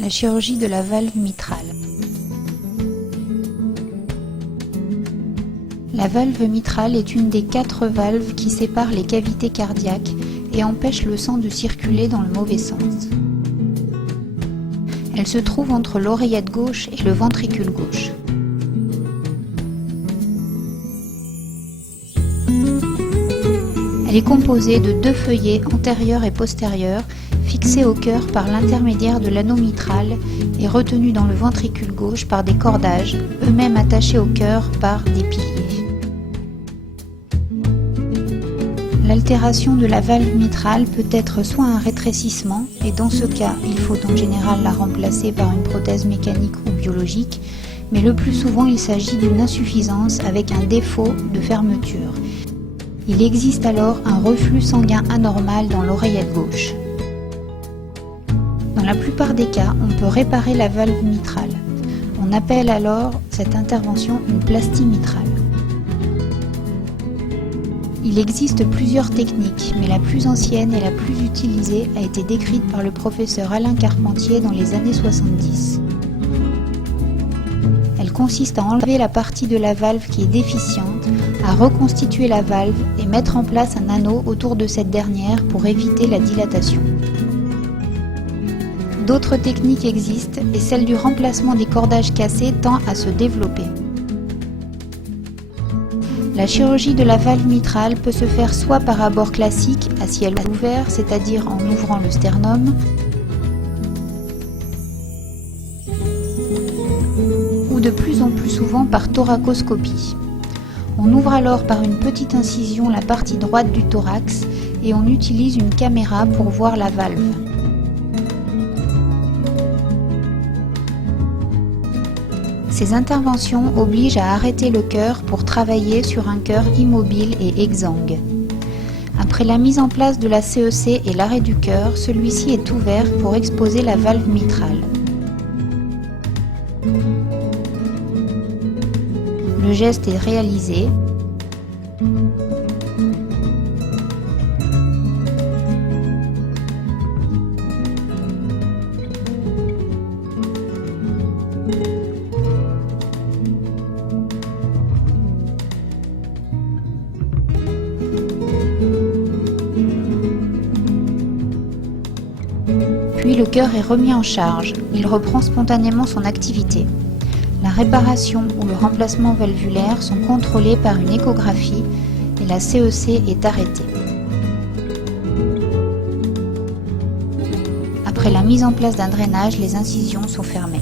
La chirurgie de la valve mitrale. La valve mitrale est une des 4 valves qui séparent les cavités cardiaques et empêche le sang de circuler dans le mauvais sens. Elle se trouve entre l'oreillette gauche et le ventricule gauche. Elle est composée de 2 feuillets antérieurs et postérieurs fixés au cœur par l'intermédiaire de l'anneau mitral et retenus dans le ventricule gauche par des cordages, eux-mêmes attachés au cœur par des piliers. L'altération de la valve mitrale peut être soit un rétrécissement, et dans ce cas, il faut en général la remplacer par une prothèse mécanique ou biologique, mais le plus souvent il s'agit d'une insuffisance avec un défaut de fermeture. Il existe alors un reflux sanguin anormal dans l'oreillette gauche. Dans la plupart des cas, on peut réparer la valve mitrale. On appelle alors cette intervention une plastie mitrale. Il existe plusieurs techniques, mais la plus ancienne et la plus utilisée a été décrite par le professeur Alain Carpentier dans les années 70. Elle consiste à enlever la partie de la valve qui est déficiente, à reconstituer la valve et mettre en place un anneau autour de cette dernière pour éviter la dilatation. D'autres techniques existent et celle du remplacement des cordages cassés tend à se développer. La chirurgie de la valve mitrale peut se faire soit par abord classique à ciel ouvert, c'est-à-dire en ouvrant le sternum, ou de plus en plus souvent par thoracoscopie. On ouvre alors par une petite incision la partie droite du thorax et on utilise une caméra pour voir la valve. Ces interventions obligent à arrêter le cœur pour travailler sur un cœur immobile et exsangue. Après la mise en place de la CEC et l'arrêt du cœur, celui-ci est ouvert pour exposer la valve mitrale. Le geste est réalisé. Puis le cœur est remis en charge, il reprend spontanément son activité. La réparation ou le remplacement valvulaire sont contrôlés par une échographie et la CEC est arrêtée. Après la mise en place d'un drainage, les incisions sont fermées.